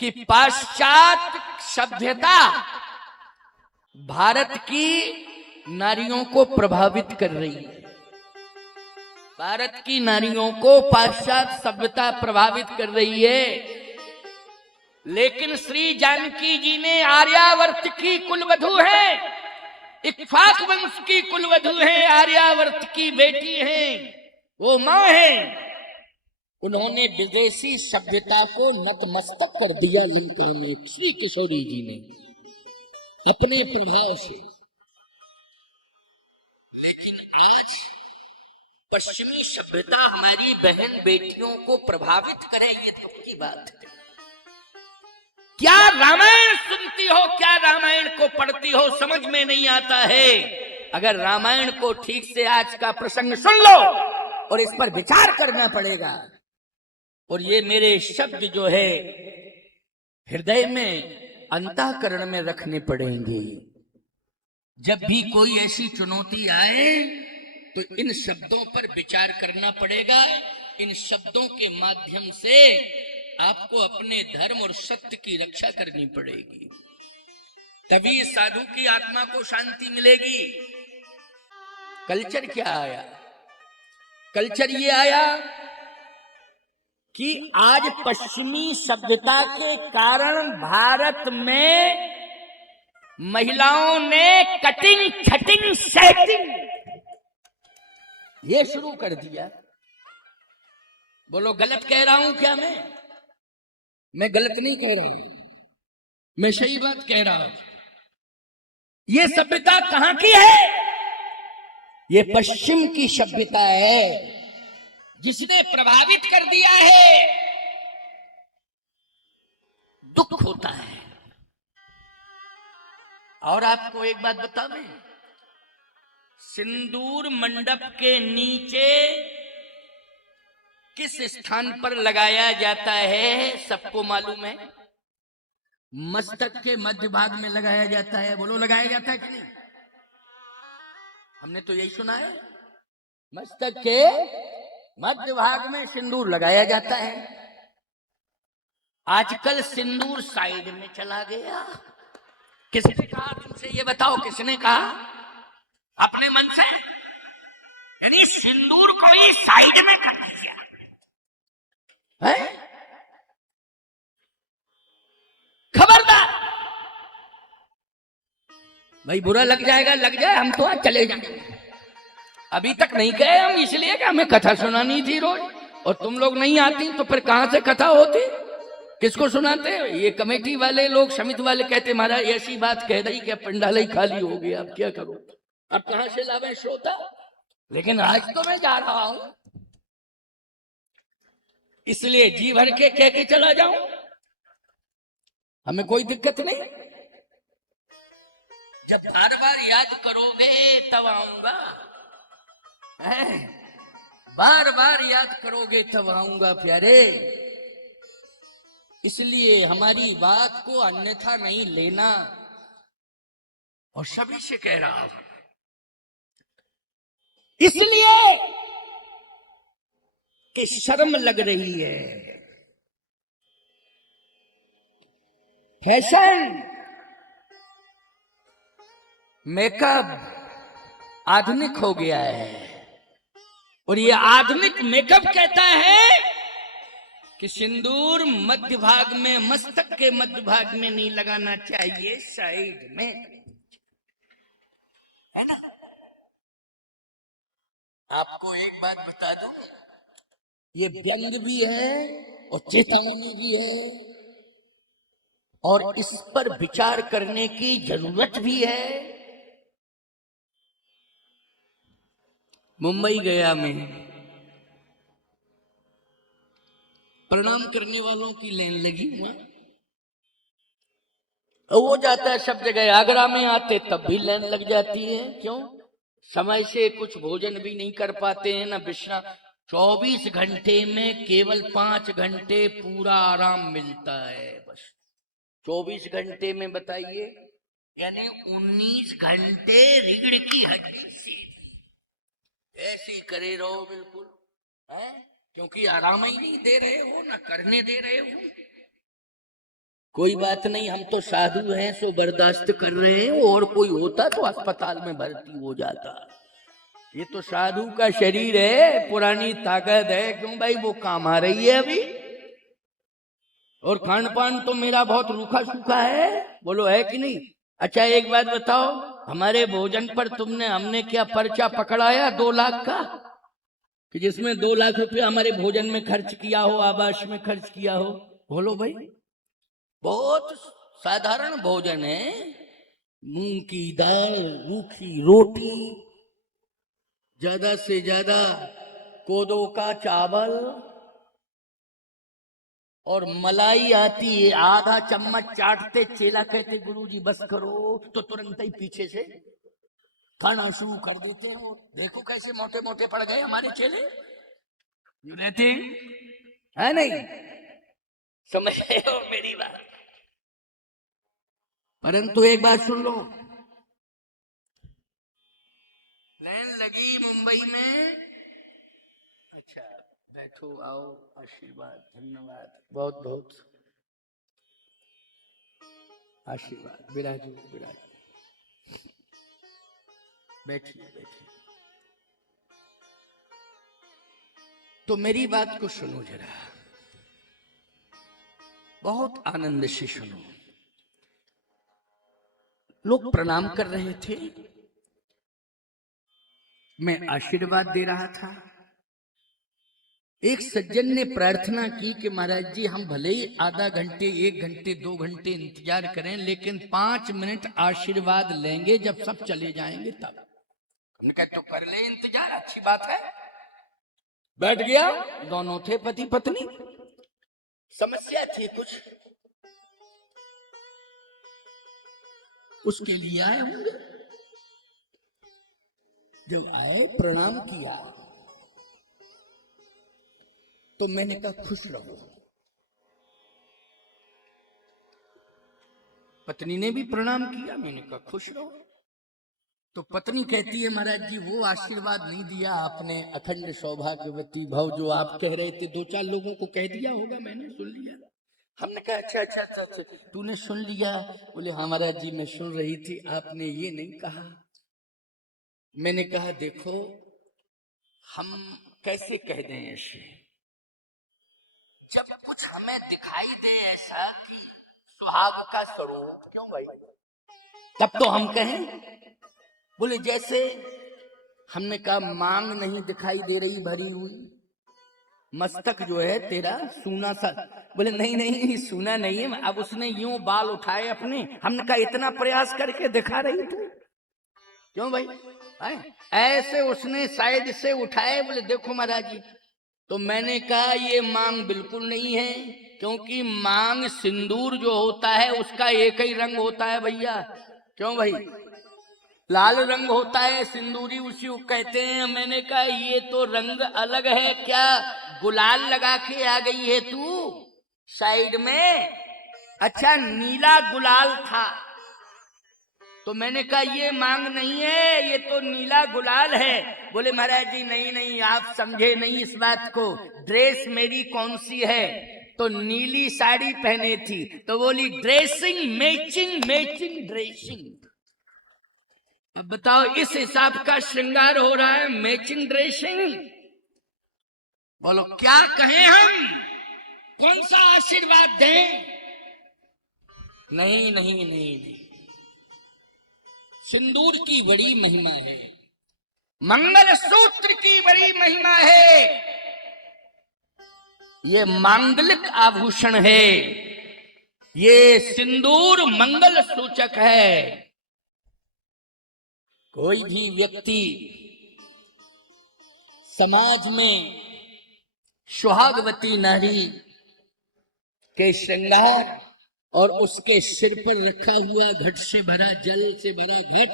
कि पाश्चात्य सभ्यता भारत की नारियों को प्रभावित कर रही है। भारत की नारियों को पाश्चात्य सभ्यता प्रभावित कर रही है, लेकिन श्री जानकी जी ने आर्यावर्त की कुलवधू है, इक्ष्वाक वंश की कुलवधू है, आर्यावर्त की बेटी है, वो मां है। उन्होंने विदेशी सभ्यता को नतमस्तक कर दिया लंका में श्री किशोरी जी ने अपने प्रभाव से। लेकिन आज पश्चिमी सभ्यता हमारी बहन बेटियों को प्रभावित करे, ये दुख की बात है। क्या रामायण सुनती हो, क्या रामायण को पढ़ती हो, समझ में नहीं आता है। अगर रामायण को ठीक से आज का प्रसंग सुन लो और इस पर विचार करना पड़ेगा, और ये मेरे शब्द जो है हृदय में अंतःकरण में रखने पड़ेंगे। जब भी कोई ऐसी चुनौती आए तो इन शब्दों पर विचार करना पड़ेगा। इन शब्दों के माध्यम से आपको अपने धर्म और सत्य की रक्षा करनी पड़ेगी, तभी साधु की आत्मा को शांति मिलेगी। कल्चर क्या आया? कल्चर ये आया कि आज पश्चिमी सभ्यता के कारण भारत में महिलाओं ने कटिंग छटिंग सेटिंग ये शुरू कर दिया। बोलो गलत कह रहा हूं क्या? मैं गलत नहीं कह रहा हूं, मैं सही बात कह रहा हूं। ये सभ्यता कहां की है? ये पश्चिम की सभ्यता है, जिसने प्रभावित कर दिया है। दुख होता है। और आपको एक बात बता दें, सिंदूर मंडप के नीचे किस स्थान पर लगाया जाता है सबको मालूम है? मस्तक के मध्य भाग में लगाया जाता है। बोलो लगाया जाता है कि नहीं? हमने तो यही सुना है, मस्तक के मध्य भाग में सिंदूर लगाया जाता है। आजकल सिंदूर साइड में चला गया। किसने कहा तुमसे? ये बताओ किसने कहा? अपने मन से? यानी सिंदूर को ही साइड में कर दिया है। खबरदार भाई, बुरा लग जाएगा, लग जाए, हम तो आज चले जाएंगे। अभी तक नहीं गए हम, इसलिए कि हमें कथा सुनानी थी रोज, और तुम लोग नहीं आती तो फिर कहां से कथा होती? किसको सुनाते? ये कमेटी वाले लोग, समिति वाले कहते महाराज ऐसी बात कह रही कि पंडाल ही खाली हो गया, अब क्या करो, अब कहां से लावे श्रोता? लेकिन आज तो मैं जा रहा हूं, इसलिए जी भर के कह के चला जाऊं, हमें कोई दिक्कत नहीं। जब बार बार याद करोगे तब आऊंगा, बार बार याद करोगे तब आऊंगा प्यारे। इसलिए हमारी बात को अन्यथा नहीं लेना, और सभी से कह रहा हूं। इसलिए कि शर्म लग रही है। फैशन, मेकअप आधुनिक हो गया है, और ये आधुनिक मेकअप कहता है कि सिंदूर मध्य भाग में, मस्तक के मध्य भाग में नहीं लगाना चाहिए, साइड में, है ना? आपको एक बात बता दूं, ये व्यंग भी है और चेतावनी भी है, और इस पर विचार करने की जरूरत भी है। मुंबई गया में प्रणाम करने वालों की लाइन लगी हुआ, वो जाता है सब जगह। आगरा में आते तब भी लाइन लग जाती है। क्यों? समय से कुछ भोजन भी नहीं कर पाते हैं ना विश्राम। 24 घंटे में केवल 5 घंटे पूरा आराम मिलता है, बस 24 घंटे में बताइए, यानी 19 घंटे रीढ़ की हड्डी से ऐसे करे रहो बिल्कुल, है? क्योंकि आराम ही नहीं दे रहे हो, ना करने दे रहे हो। कोई बात नहीं, हम तो साधु हैं सो बर्दाश्त कर रहे हैं, और कोई होता तो अस्पताल में भर्ती हो जाता। ये तो साधु का शरीर है, पुरानी ताकत है, क्यों भाई, वो काम आ रही है अभी। और खान पान तो मेरा बहुत रूखा सूखा है, बोलो है कि नहीं। अच्छा एक बात बताओ, हमारे भोजन पर हमने क्या पर्चा पकड़ाया 2 लाख का, कि जिसमें 2 लाख रुपया हमारे भोजन में खर्च किया हो, आवास में खर्च किया हो। बोलो भाई, बहुत साधारण भोजन है, मूंग की दाल, रूखी रोटी, ज्यादा से ज्यादा कोदो का चावल, और मलाई आती है, आधा चम्मच चाटते चेला कहते गुरुजी बस करो, तो तुरंत ही पीछे से खाना शुरू कर देते हैं। और देखो कैसे मोटे मोटे पड़ गए हमारे चेले, यूं रहते है नहीं, समझ रहे हो मेरी बात। परंतु एक बात सुन लो, लाइन लगी मुंबई में, अच्छा बैठो, आओ, आशीर्वाद, धन्यवाद, बहुत बहुत आशीर्वाद, विराजो विराजो, बैठिए बैठिए। तो मेरी बात को सुनो जरा, बहुत आनंद से सुनो। लोग प्रणाम कर रहे थे, मैं आशीर्वाद दे रहा था। एक सज्जन ने प्रार्थना की कि महाराज जी हम भले ही आधा घंटे, 1 घंटे, 2 घंटे इंतजार करें, लेकिन 5 मिनट आशीर्वाद लेंगे जब सब चले जाएंगे तब। हमने कहा तो कर ले इंतजार, अच्छी बात है। बैठ गया, दोनों थे पति पत्नी, समस्या थी कुछ, उसके लिए आए होंगे। जब आए, प्रणाम किया, तो मैंने कहा खुश रहो। पत्नी ने भी प्रणाम किया, मैंने कहा खुश रहो। तो पत्नी कहती है महाराज जी वो आशीर्वाद नहीं दिया आपने, अखंड सौभाग्यवती भव, जो आप कह रहे थे 2-4 लोगों को कह दिया होगा, मैंने सुन लिया। हमने कहा अच्छा अच्छा अच्छा अच्छा, तूने सुन लिया। बोले हाँ महाराज जी मैं सुन रही थी, आपने ये नहीं कहा। मैंने कहा देखो, हम कैसे कह दें ऐसे, जब कुछ हमें दिखाई दे ऐसा कि सुहाग का स्वरूप, क्यों भाई, तब तो हम कहें। बोले जैसे हमने कहा मांग नहीं दिखाई दे रही भरी हुई, मस्तक जो है तेरा सूना सा। बोले नहीं नहीं सूना नहीं है। अब उसने यूं बाल उठाए अपने, हमने कहा इतना प्रयास करके दिखा रही थी, क्यों भाई ऐसे उसने साइड से उठाए। बोले देखो महाराज जी, तो मैंने कहा ये मांग बिल्कुल नहीं है, क्योंकि मांग सिंदूर जो होता है उसका एक ही रंग होता है भैया, क्यों भाई, लाल रंग होता है, सिंदूरी उसी को कहते हैं। मैंने कहा ये तो रंग अलग है, क्या गुलाल लगा के आ गई है तू साइड में। अच्छा नीला गुलाल था, तो मैंने कहा ये मांग नहीं है, ये तो नीला गुलाल है। बोले महाराज जी नहीं नहीं आप समझे नहीं इस बात को, ड्रेस मेरी कौन सी है, तो नीली साड़ी पहने थी, तो बोली ड्रेसिंग मैचिंग, मैचिंग ड्रेसिंग। अब बताओ इस हिसाब का श्रृंगार हो रहा है, मैचिंग ड्रेसिंग। बोलो क्या कहें हम, कौन सा आशीर्वाद दें। नहीं नहीं नहीं, सिंदूर की बड़ी महिमा है, मंगल सूत्र की बड़ी महिमा है, ये मांगलिक आभूषण है, ये सिंदूर मंगल सूचक है। कोई भी व्यक्ति समाज में सुहागवती नारी के श्रृंगार और उसके सिर पर रखा हुआ घट से भरा, जल से भरा घट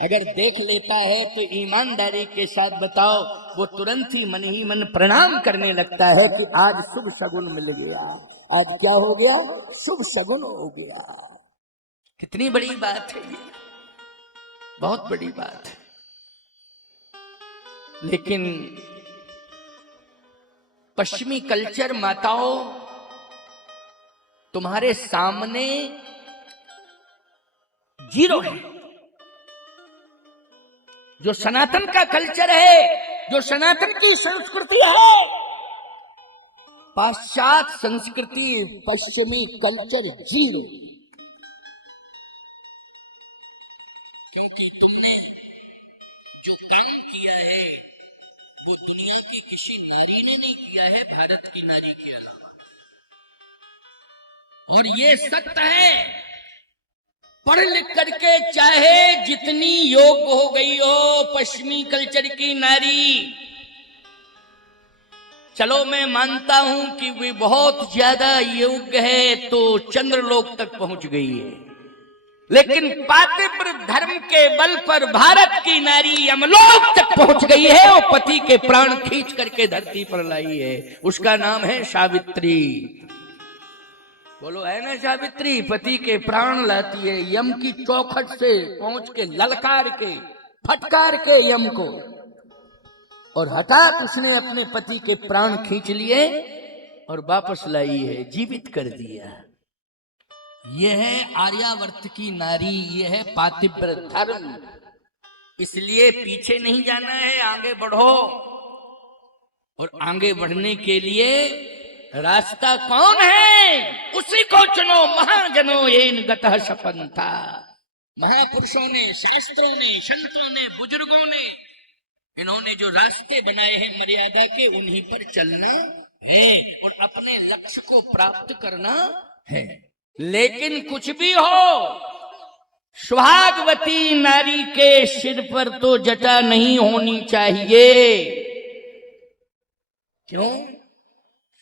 अगर देख लेता है तो ईमानदारी के साथ बताओ, वो तुरंत ही मन प्रणाम करने लगता है कि आज शुभ शगुन मिल गया, आज क्या हो गया, शुभ शगुन हो गया। कितनी बड़ी बात है ये, बहुत बड़ी बात है। लेकिन पश्चिमी कल्चर माताओं तुम्हारे सामने जीरो है। जो सनातन का कल्चर है, जो सनातन की संस्कृति है, पाश्चात्य संस्कृति, पश्चिमी कल्चर जीरो। क्योंकि तुमने जो काम किया है वो दुनिया की किसी नारी ने नहीं किया है, भारत की नारी के अलावा। और ये सत्य है, पढ़ लिख करके चाहे जितनी योग्य हो गई हो पश्चिमी कल्चर की नारी, चलो मैं मानता हूं कि वे बहुत ज्यादा योग्य है तो चंद्रलोक तक पहुंच गई है, लेकिन पातिव्रत धर्म के बल पर भारत की नारी यमलोक तक पहुंच गई है और पति के प्राण खींच करके धरती पर लाई है। उसका नाम है सावित्री। बोलो है ना सावित्री, पति के प्राण लाती है, यम की चौखट से पहुंच के ललकार के फटकार के यम को, और हठात उसने अपने पति के प्राण खींच लिए और वापस लाई है, जीवित कर दिया। यह है आर्यावर्त की नारी, यह है पातिव्रत धर्म। इसलिए पीछे नहीं जाना है, आगे बढ़ो। और आगे बढ़ने के लिए रास्ता कौन है, उसी को चुनो। महाजनो येन गतः शपन्था। महापुरुषों ने, शास्त्रों ने, संतों ने, बुजुर्गों ने, इन्होंने जो रास्ते बनाए हैं मर्यादा के, उन्हीं पर चलना है और अपने लक्ष्य को प्राप्त करना है। लेकिन कुछ भी हो, सुहागवती नारी के सिर पर तो जटा नहीं होनी चाहिए। क्यों?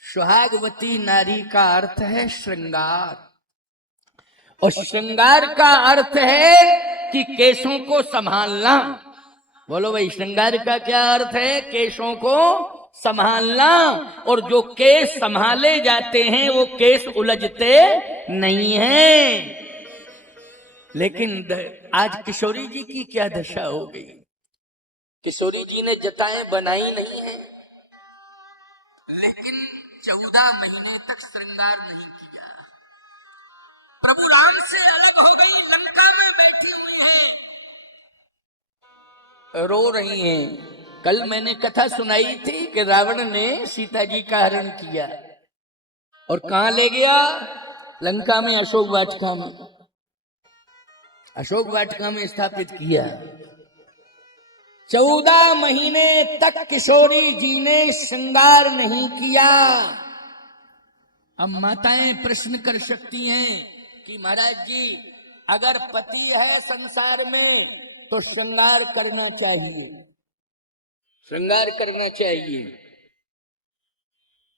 सुहागवती नारी का अर्थ है श्रृंगार, और श्रृंगार का अर्थ है कि केशों को संभालना। बोलो भाई, श्रृंगार का क्या अर्थ है? केशों को संभालना। और जो केस संभाले जाते हैं वो केस उलझते नहीं हैं। लेकिन आज किशोरी जी की क्या दशा हो गई? किशोरी जी ने जटाएं बनाई नहीं है, लेकिन 14 महीने तक श्रृंगार नहीं किया। प्रभु राम से अलग हो गई, लंका में बैठी हुई है, रो रही हैं। कल मैंने कथा सुनाई थी कि रावण ने सीता जी का हरण किया और कहां ले गया? लंका में, अशोक वाटिका में। अशोक वाटिका में स्थापित किया। 14 महीने तक किशोरी जी ने श्रृंगार नहीं किया। अब माताएं प्रश्न कर सकती हैं कि महाराज जी, अगर पति है संसार में तो श्रृंगार करना चाहिए, श्रृंगार करना चाहिए।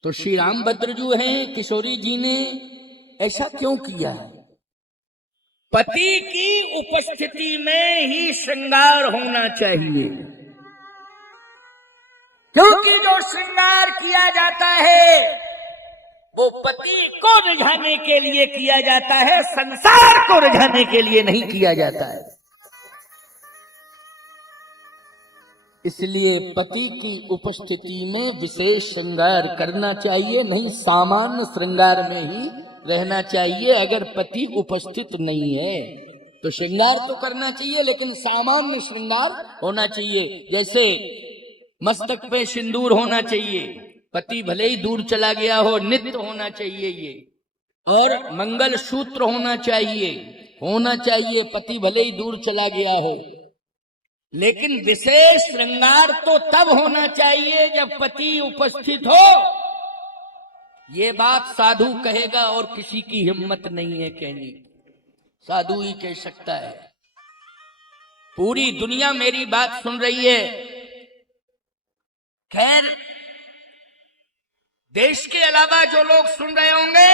तो श्री रामभद्र जो हैं, किशोरी जी ने ऐसा क्यों किया? पति की उपस्थिति में ही श्रृंगार होना चाहिए, क्योंकि जो श्रृंगार किया जाता है वो पति को रिझाने के लिए किया जाता है, संसार को रिझाने के लिए नहीं किया जाता है। इसलिए पति की उपस्थिति में विशेष श्रृंगार करना चाहिए, नहीं सामान्य श्रृंगार में ही रहना चाहिए। अगर पति उपस्थित नहीं है तो श्रृंगार तो करना चाहिए, लेकिन सामान्य श्रृंगार होना चाहिए। जैसे मस्तक पे सिंदूर होना चाहिए, पति भले ही दूर चला गया हो, नित्य होना चाहिए ये। और मंगल सूत्र होना चाहिए, पति भले ही दूर चला गया हो। लेकिन विशेष श्रृंगार तो तब होना चाहिए जब पति उपस्थित हो। ये बात साधु कहेगा और किसी की हिम्मत नहीं है कहने की, साधु ही कह सकता है। पूरी दुनिया मेरी बात सुन रही है। खैर, देश के अलावा जो लोग सुन रहे होंगे,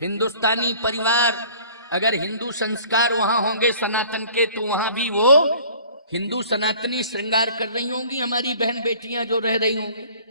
हिंदुस्तानी परिवार, अगर हिंदू संस्कार वहां होंगे सनातन के, तो वहां भी वो हिंदू सनातनी श्रृंगार कर रही होंगी, हमारी बहन बेटियां जो रह रही होंगी।